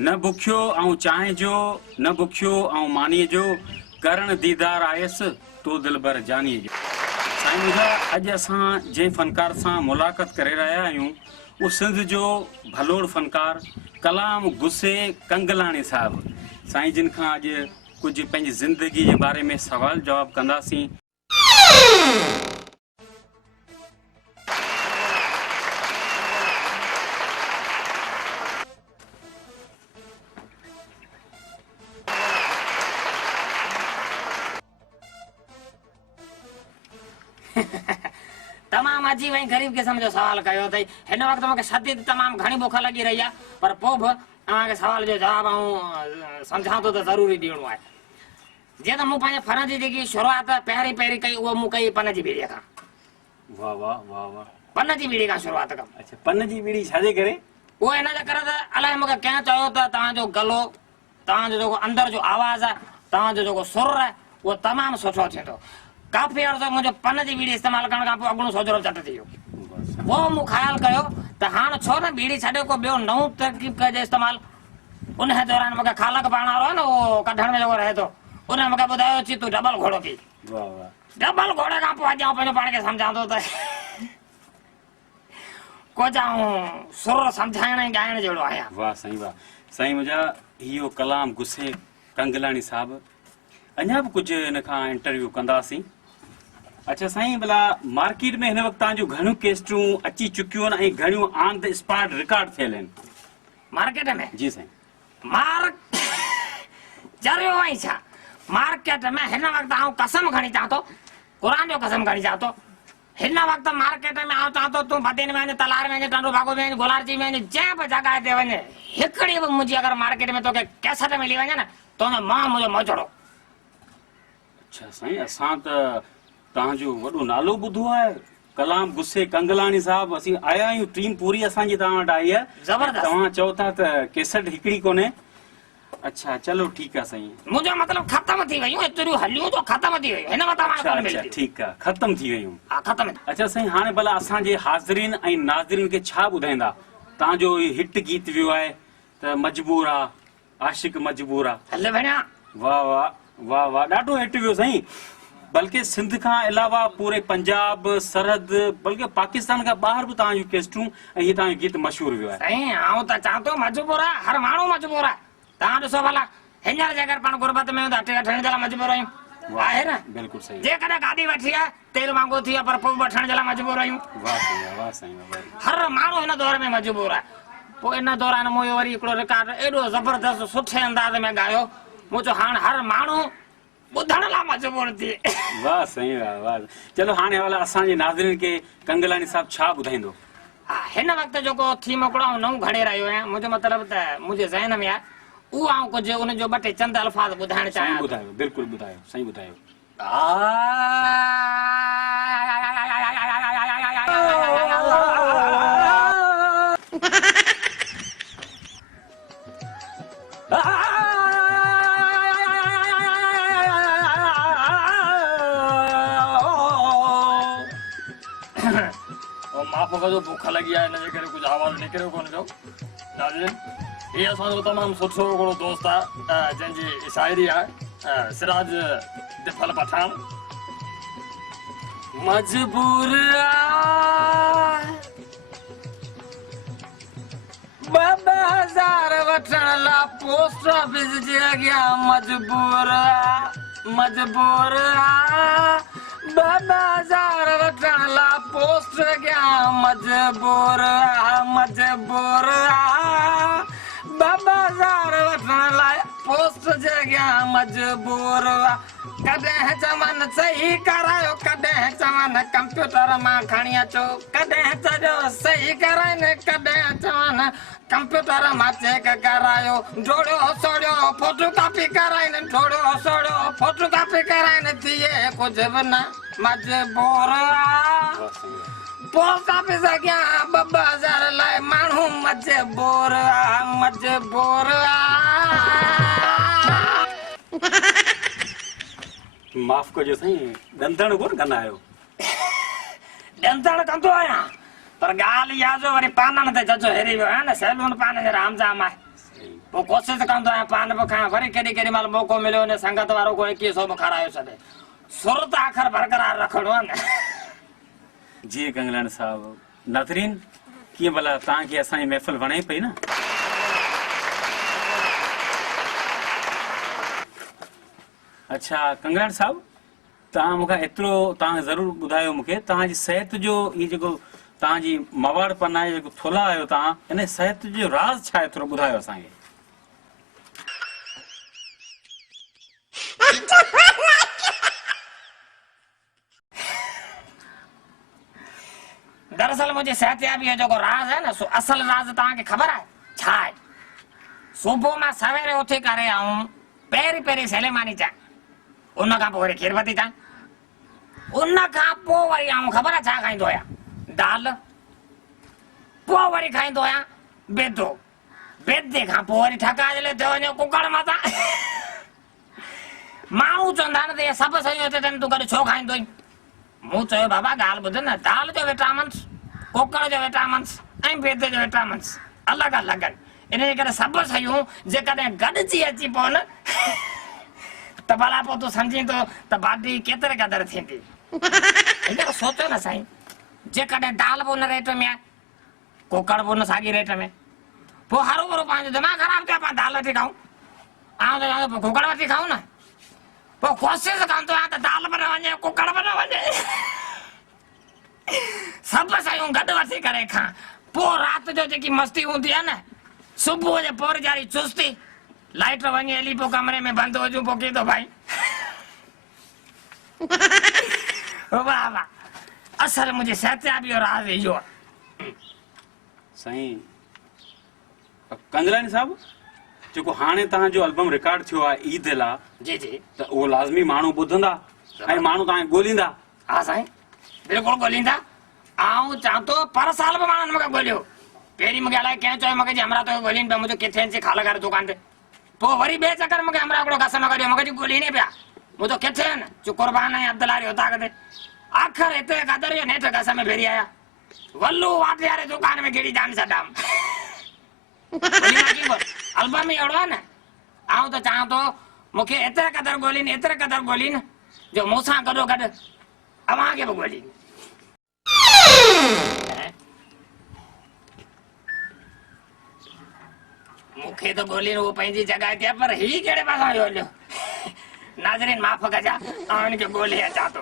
न बुखियो ऐं चांहि जो, न बुखियो ऐं मानीअ जो, करण दीदार आयसि तो दिलबर जानीअ जो। साईं मुंहिंजा अॼु असां जंहिं फ़नकार सां मुलाक़ात करे रहिया आहियूं उहो सिंध जो भलोड़ फ़नकार कलाम गुस्से कंगलाणी साहिबु। साईं जिन खां अॼु कुझु पंहिंजी ज़िंदगी जे बारे में सवाल जवाब कंदासीं। तमाम अजीब ऐं गरीब किस्म जो सवाल कयो अथई। हिन वक़्तु मूंखे शदीद तमाम घणी बुख लॻी रही आहे, पर पोइ बि तव्हांखे सवाल जो जवाब ऐं सम्झां थो त ज़रूरी ॾियणो आहे। जीअं त मूं पंहिंजे फन जी जेकी शुरूआत पहिरीं कई उहा मूं कई पन जी बीड़ीअ खां। वाह वाह वाह वाह। पन जी बीड़ी खां शुरूआत कम। अच्छा, पन जी बीड़ी छाजे करे? उहो हिन जे करे त अलाए मूंखे कंहिं चयो त तव्हांजो गलो, तव्हांजो जेको अंदरि जो आवाज़ आहे, तव्हांजो जेको सुर आहे उहो तमामु सुठो थींदो। काफ़ी अर्सो मुंहिंजो पन जी बीड़ी इस्तेमालु करण खां पोइ अॻिणो सोजरो चट थी वियो। पोइ मूं ख़्यालु कयो त हाणे छो न बीड़ी छॾे को ॿियो नओं तरकीब कजे इस्तेमालु। उन दौरान मूंखे खालक पाइण वारो आहे न उहो कढण में जेको रहे थो, उन मूंखे ॿुधायो अची तूं डबल घोड़ो पी। डबल घोड़े खां पोइ अॼु आउं पंहिंजो पाण खे सम्झां थो त कुझु आउं सुर सम्झाइण ऐं ॻाइण जहिड़ो आहियां। वाह साईं वाह। साईं मुंहिंजा इहो कलाम गुस्से कंगलाणी साहिबु अञा बि कुझु हिन खां इंटरव्यू कंदासीं। अच्छा साईं, भला मार्केट में हिन वक़्तु तव्हांजूं घणियूं केस्टूं अची चुकियूं आहिनि ऐं घणियूं ऑन द स्पॉट रिकॉर्ड थियल आहिनि मार्केट में? जी साईं। चरियो आई छा मार्केट में हिन वक़्तु आउं कसम खणी चवां थो, क़ुर जो कसम खणी चवां थो, हिन वक़्तु मार्केट में आउं चवां थो तूं बदीन में वञे, तलार में वञे, टंडो बागो में वञे, गोलारजी में वञे, जंहिं बि जॻह ते वञे, हिकिड़ी बि मुंहिंजी अगरि मार्केट में तोखे कैसेट मिली वञे न तुंहिंजो मां मुंहिंजो मजड़ो। अच्छा साईं, असां त तव्हांजो वॾो नालो ॿुधो आहे, कलाम गुस्से कंगलाणी साहिबु। असीं आया आहियूं, टीम पूरी असांजी तव्हां वटि आई आहे। ज़बरदस्त। तव्हां चओ था त केसेट हिकिड़ी कोन्हे। अच्छा चलो ठीकु आहे साईं। मुंहिंजो मतिलबु ख़तम थी वयूं, एतिरियूं हलियूं जो ख़तम थी वयूं, हिन वक़्तु मां कोन मिली। ठीकु आहे, ख़तम थी वयूं। हा ख़तम। अच्छा साईं, हाणे भला असांजे हाज़रीन ऐं नाज़रीन खे छा ॿुधाईंदा? तव्हांजो हिट गीत वियो आहे त मजबूर आहे, आशिक मजबूर आहे। हले भेणिया। वाह वाह वाह वाह, ॾाढो हिट वियो साईं। बल्कि सिंध खां अलावा पूरे पंजाब, सरहद, बल्कि पाकिस्तान खां ॿाहिरि बि तव्हांजूं केस्टूं ऐं हीअ तव्हांजो गीत मशहूरु वियो आहे। साईं आउं त चवां थो मजबूर आहे, हर माण्हू मजबूर आहे। तव्हां ॾिसो भला हींअर जेकर पाण गुरबत में हूंदा टिकट ठहण जे लाइ मजबूर आहियूं, आहे न? बिल्कुलु सही। जेकॾहिं गाॾी वठी आहे तेल महांगो थी आहे पर पोइ वठण जे लाइ मजबूर आहियूं। वाह साईं वाह साईं वाह। हर माण्हू हिन दौर में मजबूर आहे। पोइ इन दौरान मूं वरी हिकिड़ो रिकॉर्ड एॾो ज़बरदस्त सुठे अंदाज़ में ॻायो, मूं चयो हाणे हर माण्हू ॿुधण लाइ मजबूर थी। वाह साईं वाह वाह। चलो हाणे भला असांजे नाज़रीन खे कंगलाणी साहिबु छा ॿुधाईंदो? हा, हिन वक़्तु जेको थीम हिकिड़ो आउं नओं घड़े रहियो आहियां, मुंहिंजो मतिलबु त मुंहिंजे ज़हन में आहे, उहो आउं कुझु उनजो ॿ टे चंद अल्फाज़ ॿुधाइण चाहियां। ॿुधायो, बिल्कुलु ॿुधायो, साईं ॿुधायो। माफ़ कजो, बुख लॻी आहे, हिन जे करे कुझु आवाज़ निकिरियो कोन पियो। नाज़रीन, हीअ असांजो तमामु सुठो हिकिड़ो दोस्त आहे जंहिंजी शाइरी आहे सिराज दिफल पठान। मजबूर $2000 वठण लाइ पोस्ट ऑफिस जे अॻियां मजबूर मजबूर $2000 वठण लाइ पोस्ट अॻियां मजबूर मजबूर $2000 वठण लाइ पोस्ट जे अॻियां मजबूर। कॾहिं चवनि सही करायो, कॾहिं चवनि कंप्यूटर मां खणी अचो, कॾहिं चयो सही कराइनि, कॾहिं चवनि कंप्यूटर मां चेक करायो, ढोड़ियो सोड़ियो फोटो कॉपी कराइनि, ढोड़ियो सोड़ियो फोटो कॉपी कराइनि, थिए कुझु बि न मजबूर। पोस्ट ऑफिस अॻियां $2000 लाइ माण्हू मजबूर मजबूर। माफ़ कजो साईं, ॾंदण कोन कंदा आहियो? ॾंदण कंदो आहियां, पर ॻाल्हि इहा जो वरी पाननि ते जजो हेरी वियो आहे न, सैलून पान जो रामजाम आहे। पोइ कोशिशि कंदो आहियां पान बि खायां वरी केॾी केॾी महिल मौक़ो मिलियो ने संगत वारो को 2100 बि खारायो छॾे सुर त आख़िर बरक़रार रखणो आहे न। जी कंगलाणी साहब नाज़रीन कीअं भला तव्हांखे असांजी महफ़िल वणे पई न? अच्छा कंगलाणी साहब तव्हां मूंखां एतिरो तव्हां ज़रूरु ॿुधायो मूंखे तव्हांजी सिहत जो इहो जेको तव्हांजी मवाड़पन आहे जेको थोला आहियो तव्हां इन सिहत जो राज़ छा आहे थोरो ॿुधायो असांखे। दरअसल मुंहिंजी सिहतयाबी जो जेको राज़ आहे न सो असल राज़ तव्हांखे ख़बर आहे छा आहे? सुबुह मां सवेरे उथी करे ऐं पहिरीं पहिरीं सेलेमानी चां उन खां पोइ वरी खीरबती चां उन खां पोइ वरी आऊं ख़बर आहे छा खाईंदो आहियां? दाल। पोइ वरी खाईंदो आहियां बेदो। बेदे खां पोइ वरी ठका जे थियो वञो कुकड़ माता। माण्हू चवंदा आहिनि त इहे सभु शयूं हिते अथनि तूं गॾु छो खाईंदो आहीं? मूं चयो बाबा ॻाल्हि ॿुध न दाल जो विटामिन्स कुकड़ जो विटामिन्स ऐं बेदे जो विटामिन्स अलॻि अलॻि आहिनि इन जे करे सभु शयूं जेकॾहिं गॾिजी अची पवनि त भला पोइ तूं सम्झी थो त भाॼी केतिरे क़दुरु थींदी। हिनजो सोचो न साईं जेकॾहिं दाल बि उन रेट में आहे कुकड़ बि उन साॻी रेट में पोइ हरू भरू पंहिंजो दिमाग़ ख़राबु थियो पाण दाल वठी खाऊं ऐं कुकड़ वठी खाऊं न पोइ कोशिशि कंदो आहियां त दाल बि न वञे कुकड़ बि न वञे सभु शयूं गॾु वठी करे खां पोइ राति जो जेकी मस्ती हूंदी आहे न सुबुह जे पोइ जारी चुस्ती लाइट वञे हली पोइ कमरे में बंदि हुजूं पोइ कीअं थो भाई। वाह वाह असल मुंहिंजी सिहतयाबी जो राज़ इहो आहे। साईं कंगलाणी साहब जेको हाणे तव्हांजो एल्बम रिकॉर्ड थियो आहे ईद लाइ जी जी त उहो लाज़मी माण्हू ॿुधंदा ऐं माण्हू तव्हांखे ॻोल्हींदा। हा साईं बिल्कुलु ॻोल्हींदा आऊं चवां थो पर साल बि माण्हुनि मूंखे ॻोल्हियो पहिरीं मूंखे अलाए कंहिं चयो मूंखे जी हमरा तो ॻोल्हीनि पिया मुंहिंजो किथे आहिनि खाल करे दुकान ते पोइ वरी ॿिए चकर मूंखे हमरा हिकिड़ो कसम कढियो मूंखे जी ॻोल्हीनि पिया मुंहिंजो किथे आहिनि चु क़ुर्बान ऐं अब्दुलारी उताक ते आख़िर हिते क़दर जो नेठि कस में भेरी आया वल्लू वाटे वारे दुकान में गिड़ी जान छॾाम एल्बम ई अहिड़ो आहे न आऊं त चाहियां थो मूंखे एतिरे क़दुरु ॻोल्हीनि जो मूंसां गॾो गॾु अव्हांखे बि ॻोल्हीनि। मूंखे त ॻोल्हीनि उहो पंहिंजी जॻह ते पर ही कहिड़े पासां वियो हलियो नाज़रीन माफ़ कजा ऐं हिनखे ॻोल्हे अचां थो।